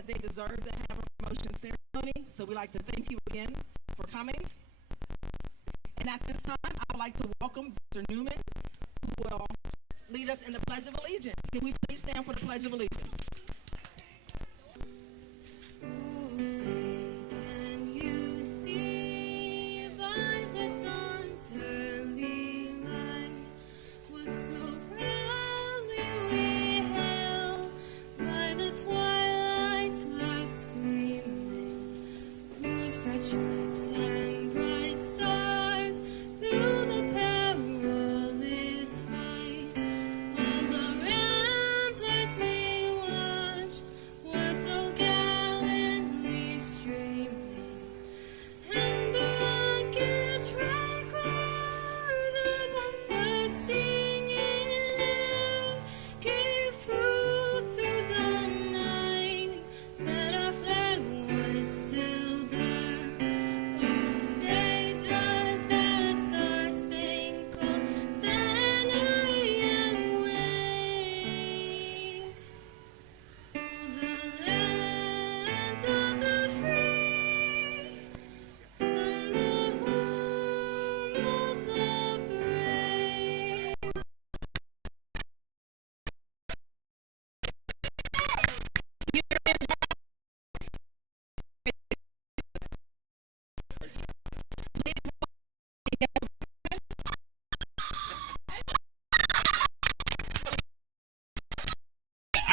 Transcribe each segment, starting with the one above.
that they deserve to have a promotion ceremony. So we'd like to thank you again for coming. And at this time, I would like to welcome Mr. Newman, who will lead us in the Pledge of Allegiance. Can we please stand for the Pledge of Allegiance?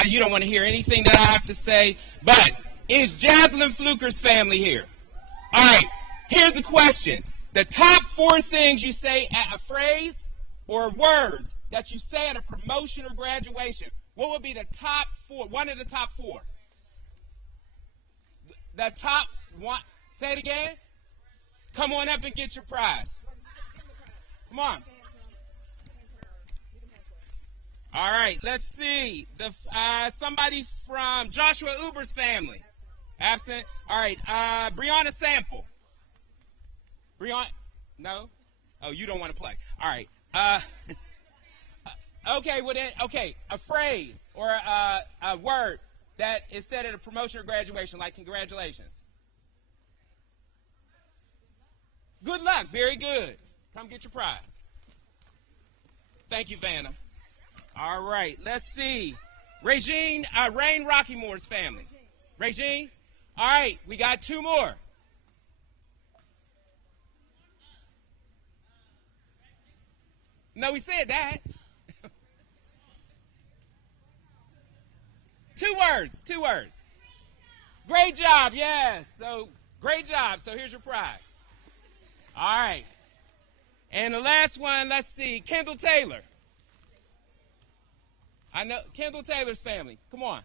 You don't want to hear anything that I have to say, but is Jaslyn Fluker's family here? All right, here's the question. The top 4 things you say at a phrase or words that you say at a promotion or graduation, what would be the top 4? One of the top 4. The top one. Say it again. Come on up and get your prize. Come on. All right, let's see. Somebody from Joshua Uber's family. Absent. All right, Brianna Sample. Brianna? No? Oh, you don't want to play. All right. Okay, well then, a phrase or a word that is said at a promotion or graduation, like congratulations. Good luck. Very good. Come get your prize. Thank you, Vanna. All right, let's see. Rain Rockymore's family. Regine? All right, we got 2 more. No, we said that. 2 words, 2 words. Great job, yes. So, great job. So, here's your prize. All right. And the last one, let's see. Kendall Taylor. I know Kendall Taylor's family. Come on.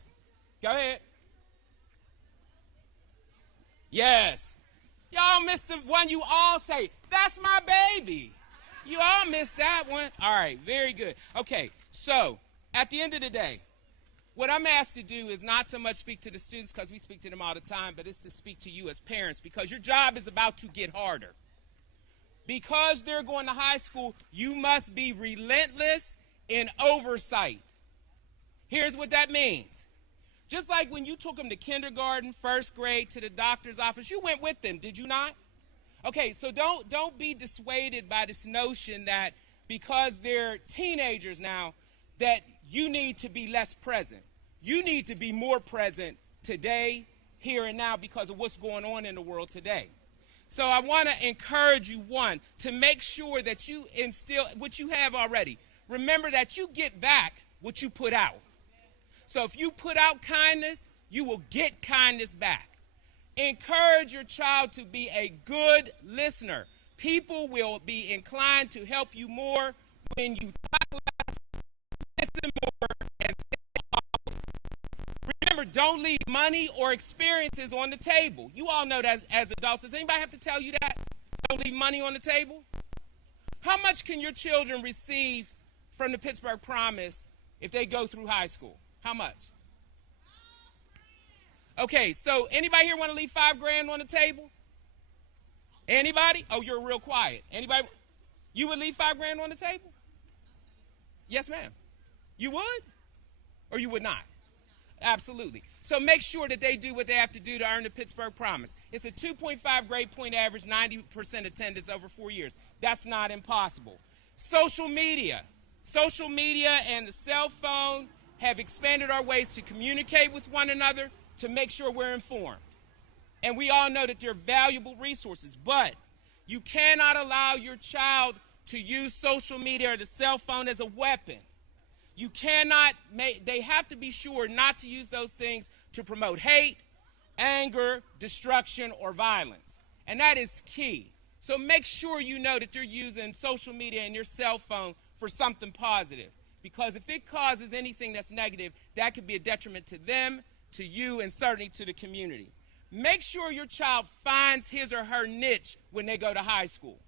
Go ahead. Yes. Y'all missed the one you all say, that's my baby. You all missed that one. All right, very good. Okay, so at the end of the day, what I'm asked to do is not so much speak to the students because we speak to them all the time, but it's to speak to you as parents because your job is about to get harder. Because they're going to high school, you must be relentless in oversight. Here's what that means. Just like when you took them to kindergarten, 1st grade, to the doctor's office, you went with them, did you not? Okay, so don't be dissuaded by this notion that because they're teenagers now, that you need to be less present. You need to be more present today, here and now, because of what's going on in the world today. So I want to encourage you, one, to make sure that you instill what you have already. Remember that you get back what you put out. So if you put out kindness, you will get kindness back. Encourage your child to be a good listener. People will be inclined to help you more when you talk less, listen more, and think. Remember, don't leave money or experiences on the table. You all know that as adults. Does anybody have to tell you that? Don't leave money on the table? How much can your children receive from the Pittsburgh Promise if they go through high school? How much? Okay, so anybody here want to leave $5,000 on the table? Anybody? Oh, you're real quiet. Anybody? You would leave $5,000 on the table? Yes, ma'am. You would? Or you would not? Absolutely. So make sure that they do what they have to do to earn the Pittsburgh Promise. It's a 2.5 grade point average, 90% attendance over 4 years. That's not impossible. Social media. Social media and the cell phone have expanded our ways to communicate with one another, to make sure we're informed. And we all know that they're valuable resources, but you cannot allow your child to use social media or the cell phone as a weapon. You cannot they have to be sure not to use those things to promote hate, anger, destruction, or violence. And that is key. So make sure you know that you're using social media and your cell phone for something positive. Because if it causes anything that's negative, that could be a detriment to them, to you, and certainly to the community. Make sure your child finds his or her niche when they go to high school.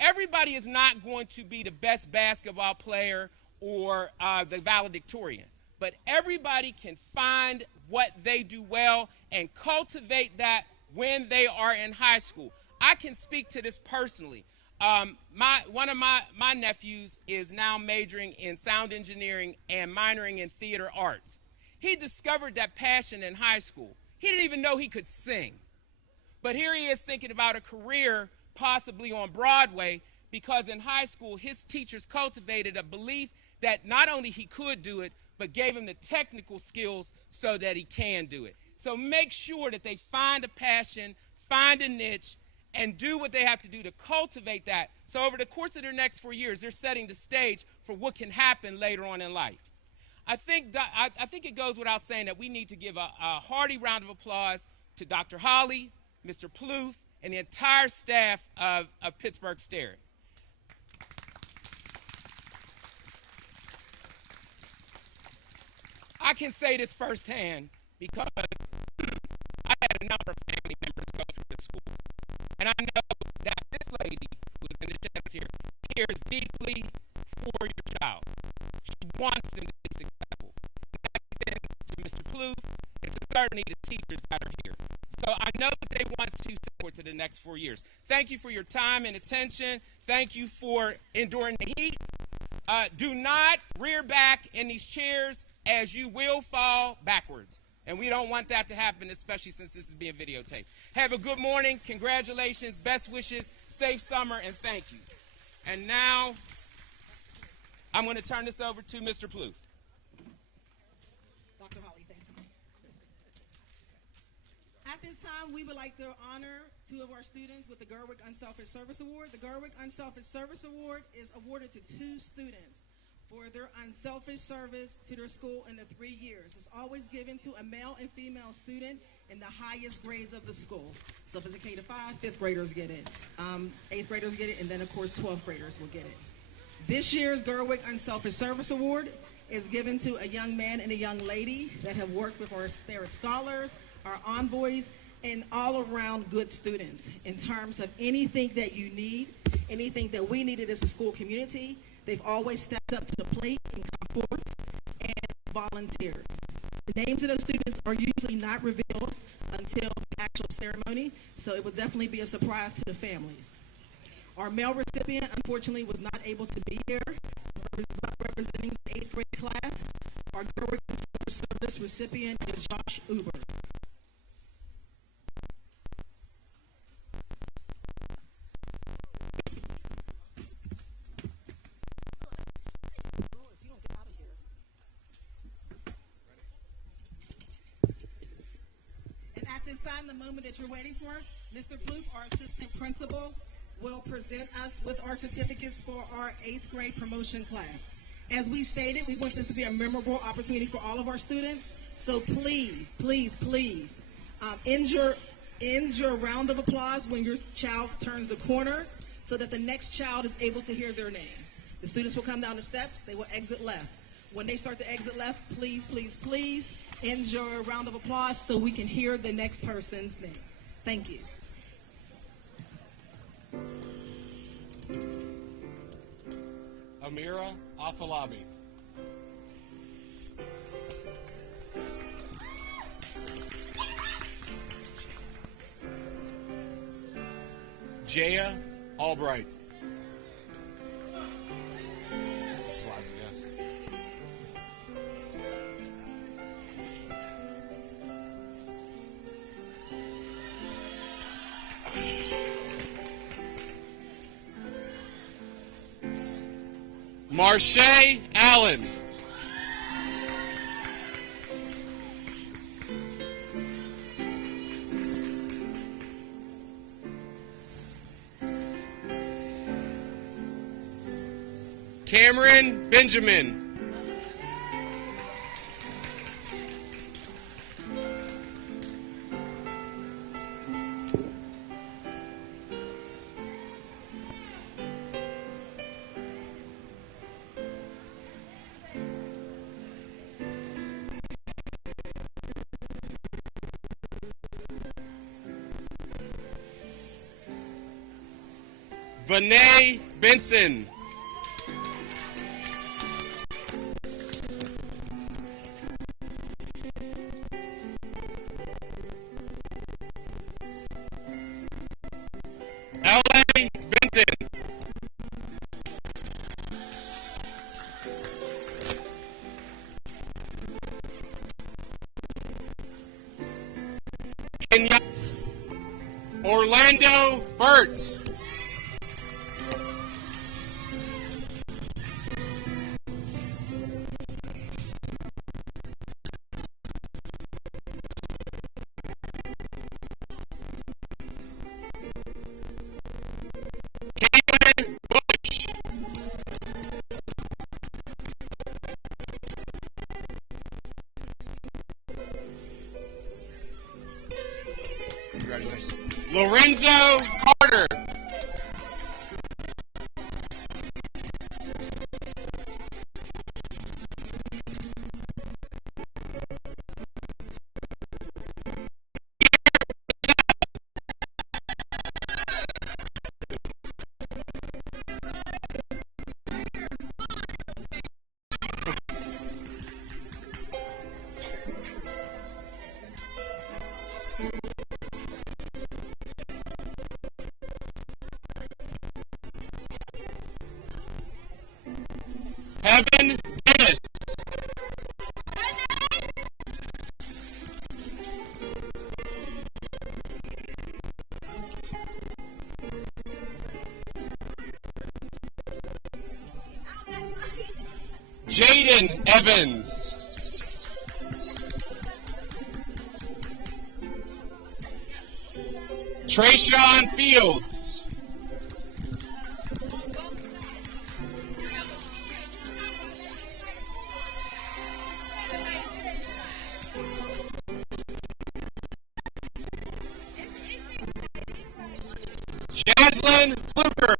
Everybody is not going to be the best basketball player or the valedictorian, but everybody can find what they do well and cultivate that when they are in high school. I can speak to this personally. One of my nephews is now majoring in sound engineering and minoring in theater arts. He discovered that passion in high school. He didn't even know he could sing. But here he is thinking about a career possibly on Broadway, because in high school his teachers cultivated a belief that not only he could do it, but gave him the technical skills so that he can do it. So make sure that they find a passion, find a niche, and do what they have to do to cultivate that. So over the course of their next 4 years, they're setting the stage for what can happen later on in life. I think it goes without saying that we need to give a hearty round of applause to Dr. Holly, Mr. Plouffe, and the entire staff of Pittsburgh Sterrett. I can say this firsthand because I had a number of family members go through this school. And I know that this lady who's in the shadows here cares deeply for your child. She wants them to be successful. And that extends to Mr. Plouffe and to certainly the teachers that are here. So I know that they want to support to the next 4 years. Thank you for your time and attention. Thank you for enduring the heat. Do not rear back in these chairs, as you will fall backwards. And we don't want that to happen, especially since this is being videotaped. Have a good morning. Congratulations. Best wishes. Safe summer. And thank you. And now I'm going to turn this over to Mr. Plouffe. Dr. Holly, thank you. At this time, we would like to honor 2 of our students with the Gerwig Unselfish Service Award. The Gerwig Unselfish Service Award is awarded to 2 students for their unselfish service to their school in the 3 years. It's always given to a male and female student in the highest grades of the school. So if it's a K to 5, 5th graders get it, 8th graders get it, and then of course 12th graders will get it. This year's Gerwig Unselfish Service Award is given to a young man and a young lady that have worked with our Sterrett scholars, our envoys, and all around good students in terms of anything that you need, anything that we needed as a school community. They've always stepped up to the plate and come forth and volunteered. The names of those students are usually not revealed until the actual ceremony, so it will definitely be a surprise to the families. Our male recipient, unfortunately, was not able to be here, representing the 8th grade class. Our Gerwig Service recipient is Josh Uber. This time, the moment that you're waiting for, Mr. Plouffe, our assistant principal, will present us with our certificates for our 8th grade promotion class. As we stated, we want this to be a memorable opportunity for all of our students. So please, please, please, end your round of applause when your child turns the corner so that the next child is able to hear their name. The students will come down the steps. They will exit left. When they start to exit left, please, please, please, end your round of applause so we can hear the next person's name. Thank you. Amira Afalabi. Jaya Albright. This is last guess. Marsha Allen. Cameron Benjamin. Vinay Benson. L.A. Benton. Kenya. Orlando Burt. Caitlin Bush. Congratulations. Lorenzo Carter. Evan Dennis. Jaden Evans. Trayshawn Fields. Jaslyn Fluker.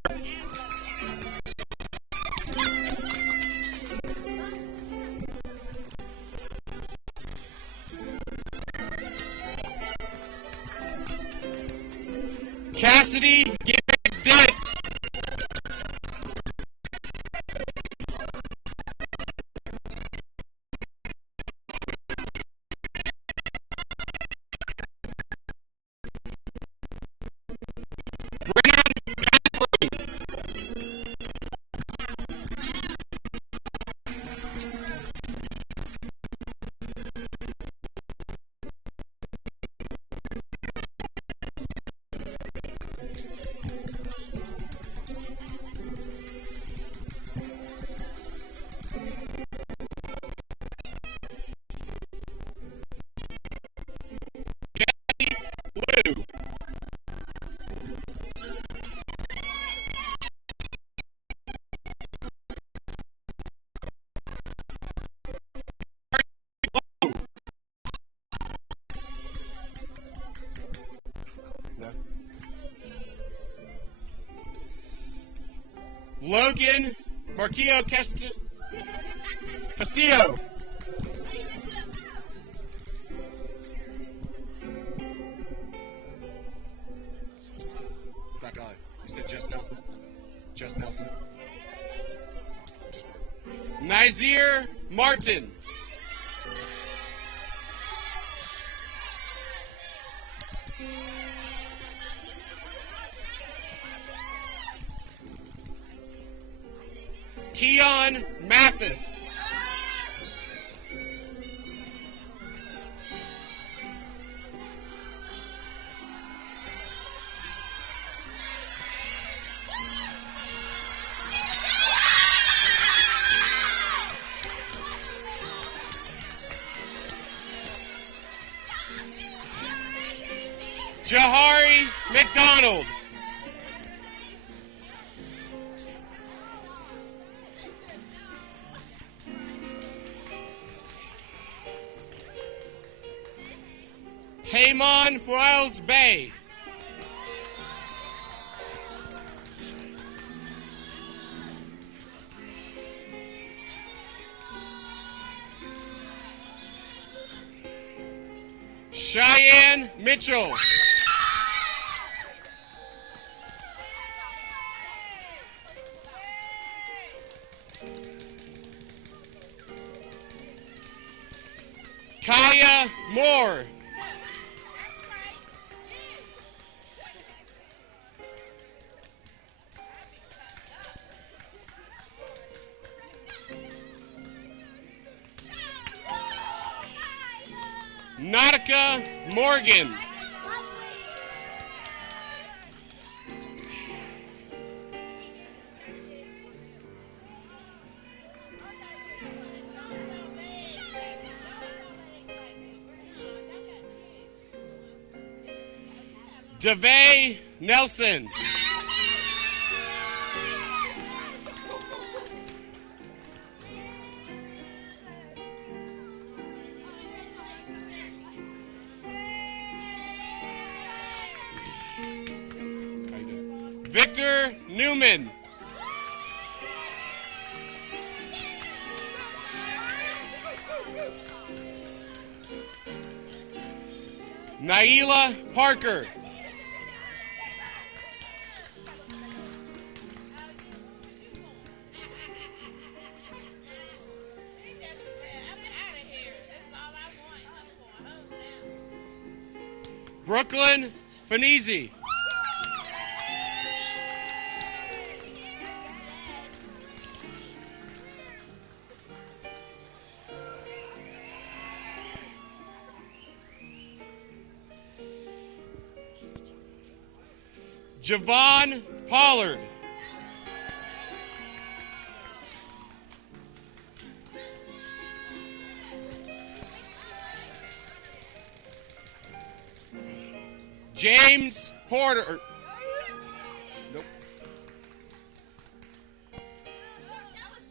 Cassidy Gibbs Dent. Blue. Logan Marquillo Castillo. Dr. Ali, you said Jess Nelson? Jess Nelson. Nazir Martin. Keon Mathis. Jahari McDonald. Tamon Miles Bay. Cheyenne Mitchell. Kaya Moore. Nautica Morgan. Devay Nelson. Victor Newman. Naila Parker. Brooklyn Fanese. Javon Pollard. James Porter. Nope.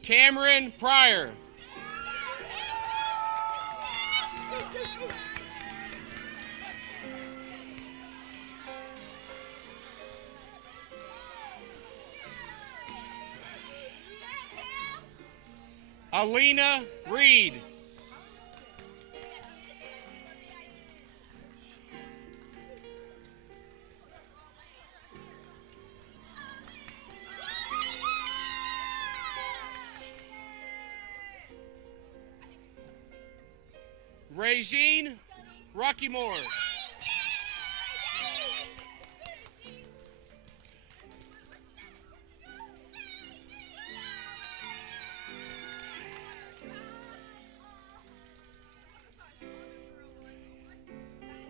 Cameron Pryor. Alina Reed. Regine Rockymore.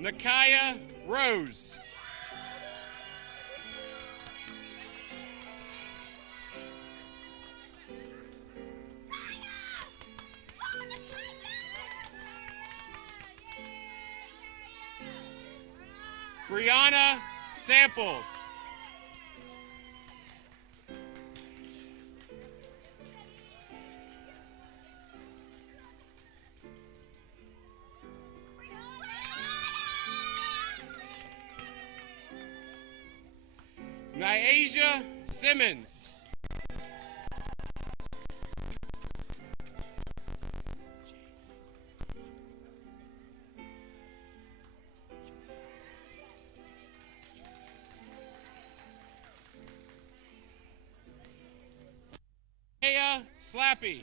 Nakaya Rose. Brianna Sample. Nyasia Simmons. Slappy.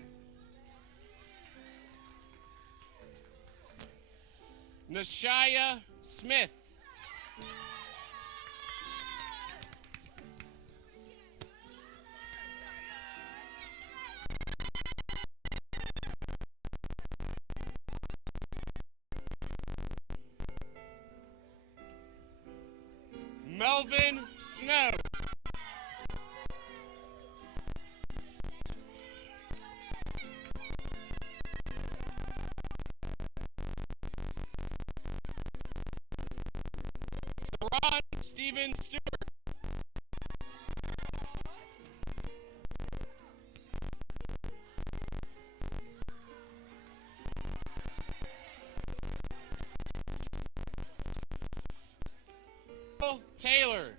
Nashaya Smith. Melvin Snow. Stephen Stewart. Taylor.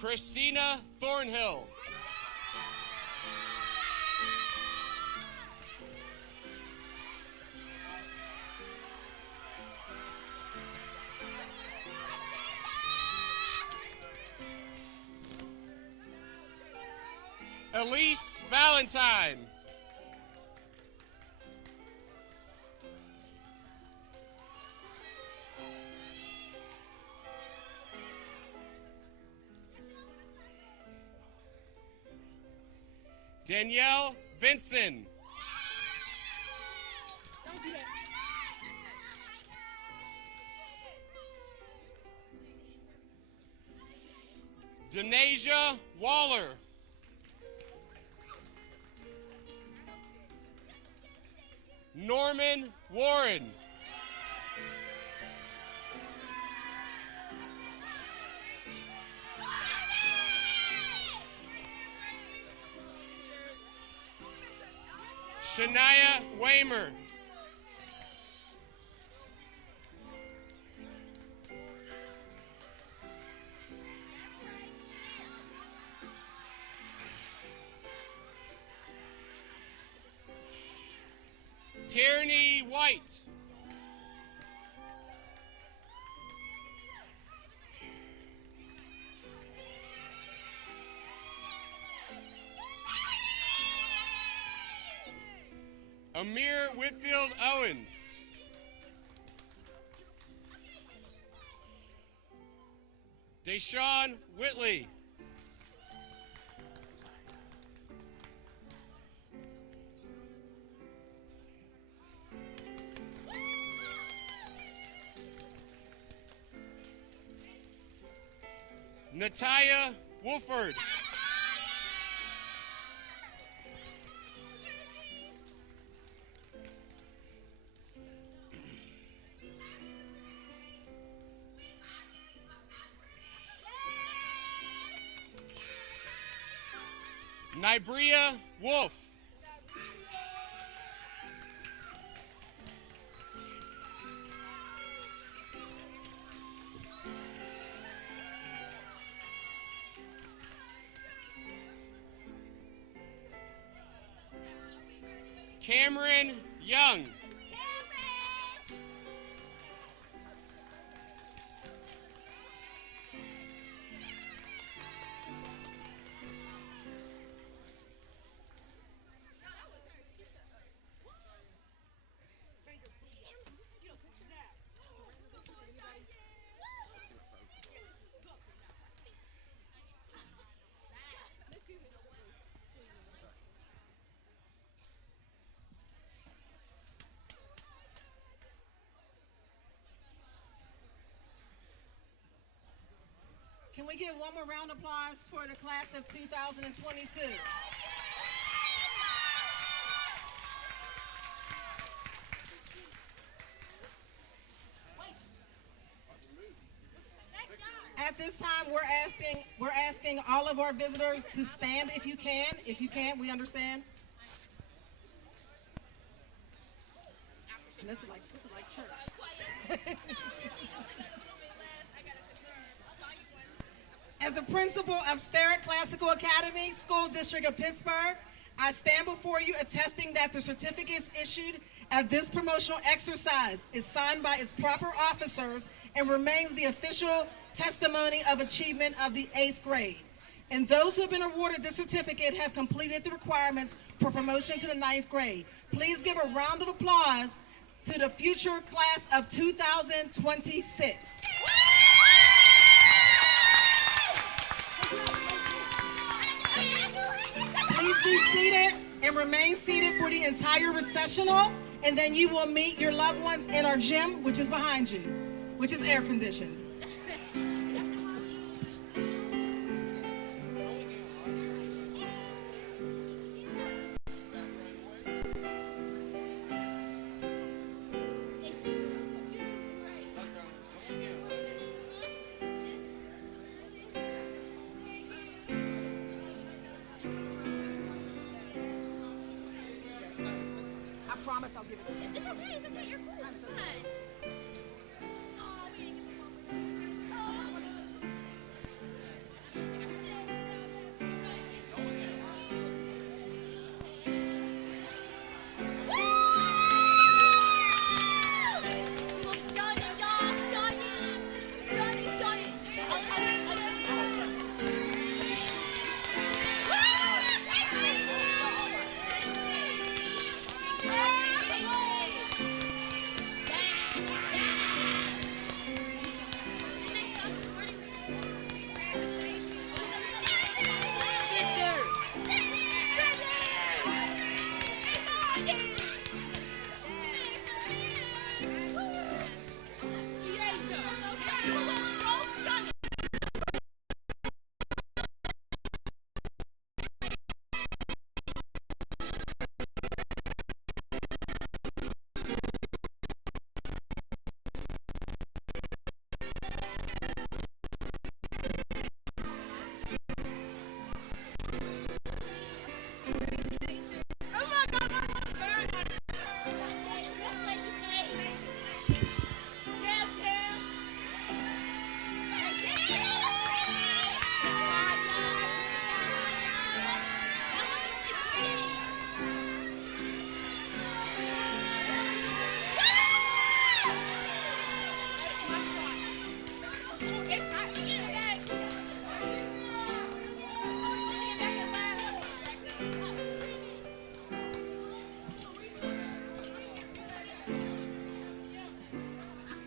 Christina Thornhill. Elise Valentine. Danielle Vinson. Denasia Waller. Norman Warren. Shania Waymer. Tierney White. Amir Whitfield Owens. Deshaun Whitley. Natalia Wolford. Nibria Wolf. Cameron Young. Can we give one more round of applause for the class of 2022? At this time, we're asking all of our visitors to stand if you can. If you can't, we understand. This is like church. As the principal of Sterrett Classical Academy, School District of Pittsburgh, I stand before you attesting that the certificates issued at this promotional exercise is signed by its proper officers and remains the official testimony of achievement of the 8th grade. And those who have been awarded this certificate have completed the requirements for promotion to the 9th grade. Please give a round of applause to the future class of 2026. Please be seated and remain seated for the entire recessional, and then you will meet your loved ones in our gym, which is behind you, which is air conditioned. promise I'll give it to you. It's okay, you're cool. I'm so sorry. Oh, we didn't get the one with you look stunning, y'all. Stunning.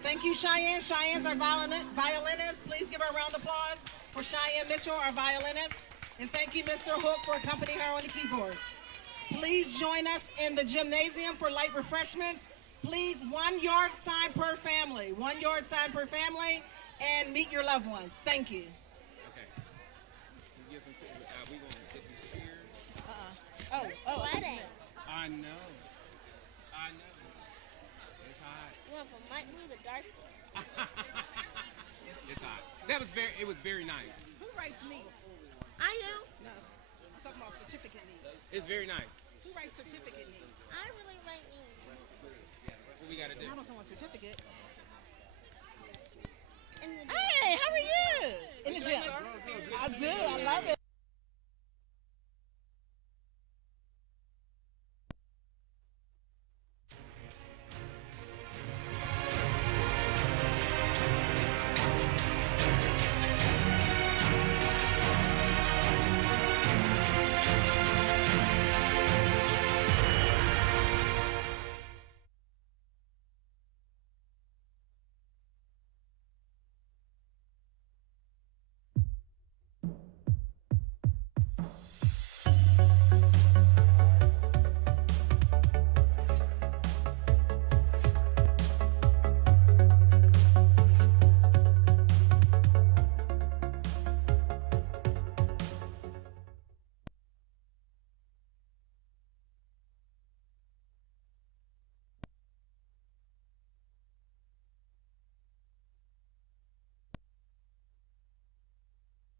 Thank you, Cheyenne. Cheyenne's our violinist. Please give her a round of applause for Cheyenne Mitchell, our violinist. And thank you, Mr. Hook, for accompanying her on the keyboards. Please join us in the gymnasium for light refreshments. Please, 1 yard sign per family. 1 yard sign per family, and meet your loved ones. Thank you. Okay. We gonna get these chairs. Sweating. I know. It's hot. You went from light blue to dark blue. It's hot. It was very nice. Who writes me? I do. No, I'm talking about certificate need. It's very nice. Who writes certificate need? I really like me. What we gotta do? I don't want certificate. In the Hey, how are you? In the gym. I do. I love it.